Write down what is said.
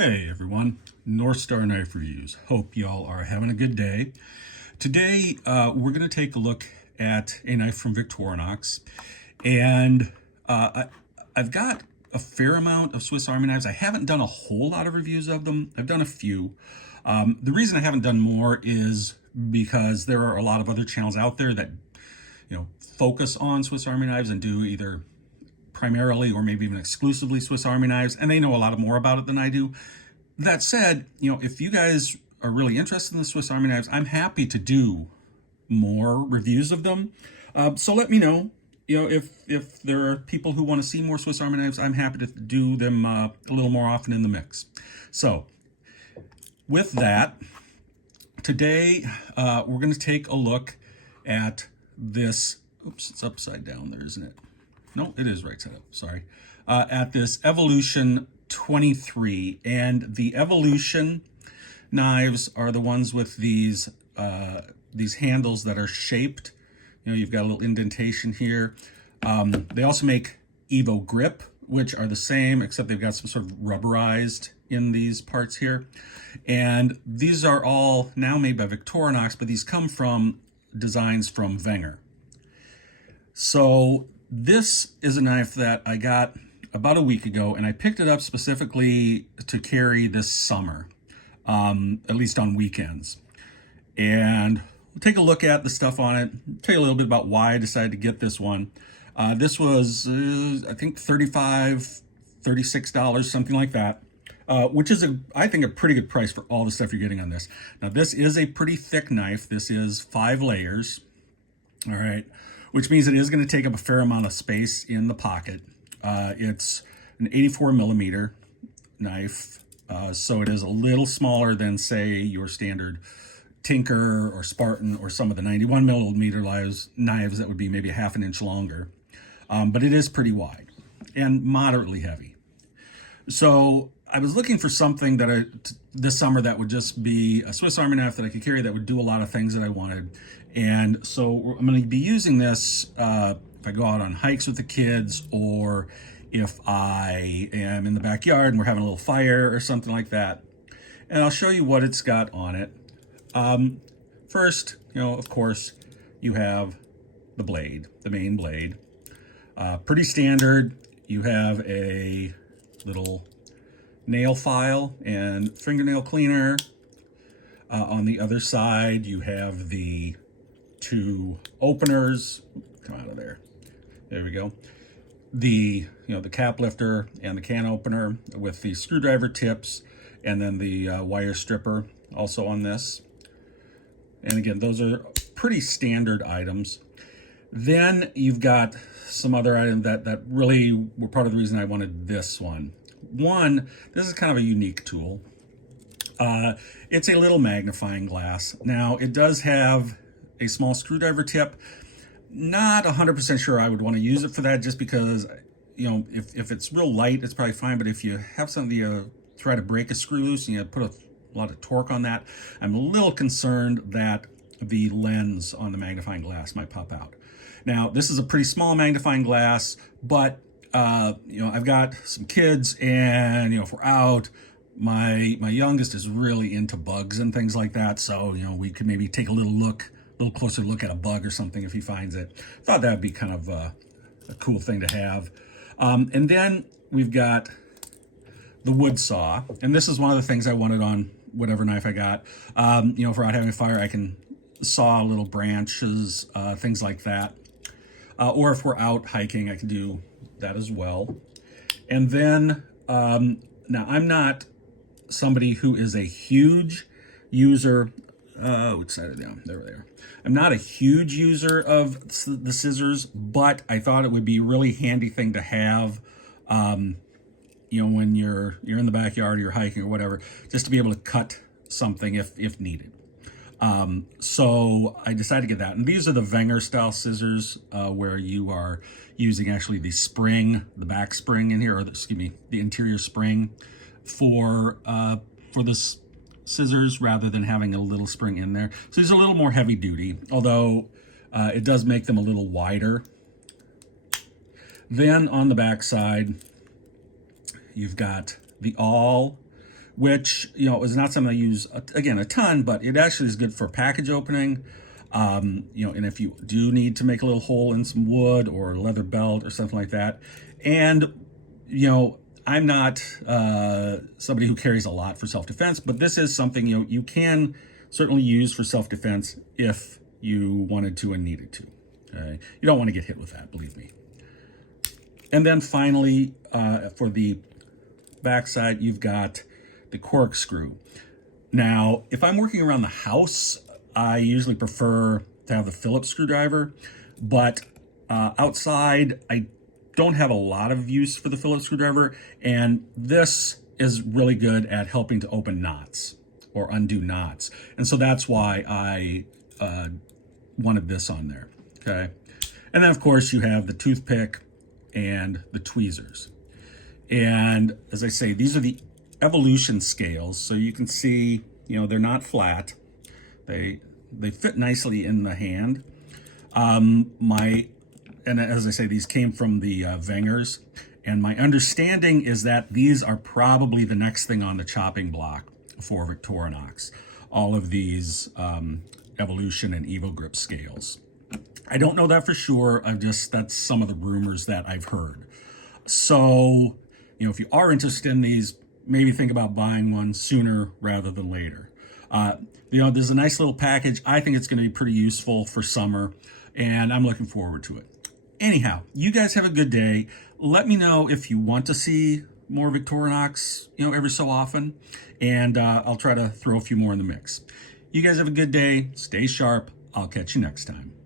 Hey everyone, North Star Knife Reviews. Hope y'all are having a good day. Today we're going to take a look at a knife from Victorinox, and I've got a fair amount of Swiss Army knives. I haven't done a whole lot of reviews of them. I've done a few. The reason I haven't done more is because there are a lot of other channels out there that focus on Swiss Army knives and do either primarily or maybe even exclusively Swiss Army knives, and they know a lot more about it than I do. That said, if you guys are really interested in the Swiss Army knives, I'm happy to do more reviews of them. So let me know, if there are people who want to see more Swiss Army knives. I'm happy to do them a little more often in the mix. So with that, today we're going to take a look at this. Oops, it's upside down there, isn't it? No, it is right side up, sorry. At this Evolution 23, and the Evolution knives are the ones with these handles that are shaped. You've got a little indentation here. They also make Evo Grip, which are the same, except they've got some sort of rubberized in these parts here. And these are all now made by Victorinox, but these come from designs from Wenger. So this is a knife that I got about a week ago, and I picked it up specifically to carry this summer, at least on weekends. And we'll take a look at the stuff on it, tell you a little bit about why I decided to get this one. This was, I think, $35, $36, something like that, which is, I think, a pretty good price for all the stuff you're getting on this. Now, this is a pretty thick knife. This is 5 layers, all right, which means it is going to take up a fair amount of space in the pocket. It's an 84 millimeter knife, so it is a little smaller than, say, your standard Tinker or Spartan or some of the 91 millimeter knives that would be maybe a half an inch longer. But it is pretty wide and moderately heavy. So I was looking for something that this summer that would just be a Swiss Army knife that I could carry that would do a lot of things that I wanted. And so I'm going to be using this if I go out on hikes with the kids, or if I am in the backyard and we're having a little fire or something like that. And I'll show you what it's got on it. First, of course, you have the blade, the main blade. Pretty standard. You have a little nail file and fingernail cleaner. On the other side, you have the 2 openers. Come out of there. There we go. The cap lifter and the can opener with the screwdriver tips, and then the wire stripper also on this. And again, those are pretty standard items. Then you've got some other items that really were part of the reason I wanted this one. One, this is kind of a unique tool. It's a little magnifying glass. Now, it does have a small screwdriver tip. Not 100% sure I would want to use it for that, just because, if it's real light, it's probably fine. But if you have something you try to break a screw loose and you put a lot of torque on that, I'm a little concerned that the lens on the magnifying glass might pop out. Now, this is a pretty small magnifying glass, but I've got some kids, and if we're out, my youngest is really into bugs and things like that. So we could maybe take a little closer look at a bug or something if he finds it. Thought that would be kind of a cool thing to have. And then we've got the wood saw, and this is one of the things I wanted on whatever knife I got. If we're out having a fire, I can saw little branches, things like that. Or if we're out hiking, I can do that as well. And then, now I'm not somebody who is a huge user. Which side are they on? There they are. I'm not a huge user of the scissors, but I thought it would be a really handy thing to have, when you're in the backyard or you're hiking or whatever, just to be able to cut something if needed. So I decided to get that. And these are the Wenger style scissors, where you are using actually the back spring in here, or the interior spring for this scissors, rather than having a little spring in there. So these are a little more heavy duty, although it does make them a little wider. Then on the back side, you've got the awl, which, is not something I use, again, a ton, but it actually is good for package opening. And if you do need to make a little hole in some wood or a leather belt or something like that. And, I'm not somebody who carries a lot for self-defense, but this is something, you can certainly use for self-defense if you wanted to and needed to. Okay? You don't want to get hit with that, believe me. And then finally, for the backside, you've got the corkscrew. Now, if I'm working around the house, I usually prefer to have the Phillips screwdriver, but outside, I don't have a lot of use for the Phillips screwdriver, and this is really good at helping to open knots or undo knots. And so that's why I wanted this on there, okay? And then, of course, you have the toothpick and the tweezers. And as I say, these are the Evolution scales, so you can see, they're not flat. They fit nicely in the hand. And as I say, these came from the Wengers, and my understanding is that these are probably the next thing on the chopping block for Victorinox. All of these Evolution and Evo Grip scales. I don't know that for sure. That's some of the rumors that I've heard. So, if you are interested in these, maybe think about buying one sooner rather than later. There's a nice little package. I think it's going to be pretty useful for summer, and I'm looking forward to it. Anyhow, you guys have a good day. Let me know if you want to see more Victorinox, every so often, and I'll try to throw a few more in the mix. You guys have a good day. Stay sharp. I'll catch you next time.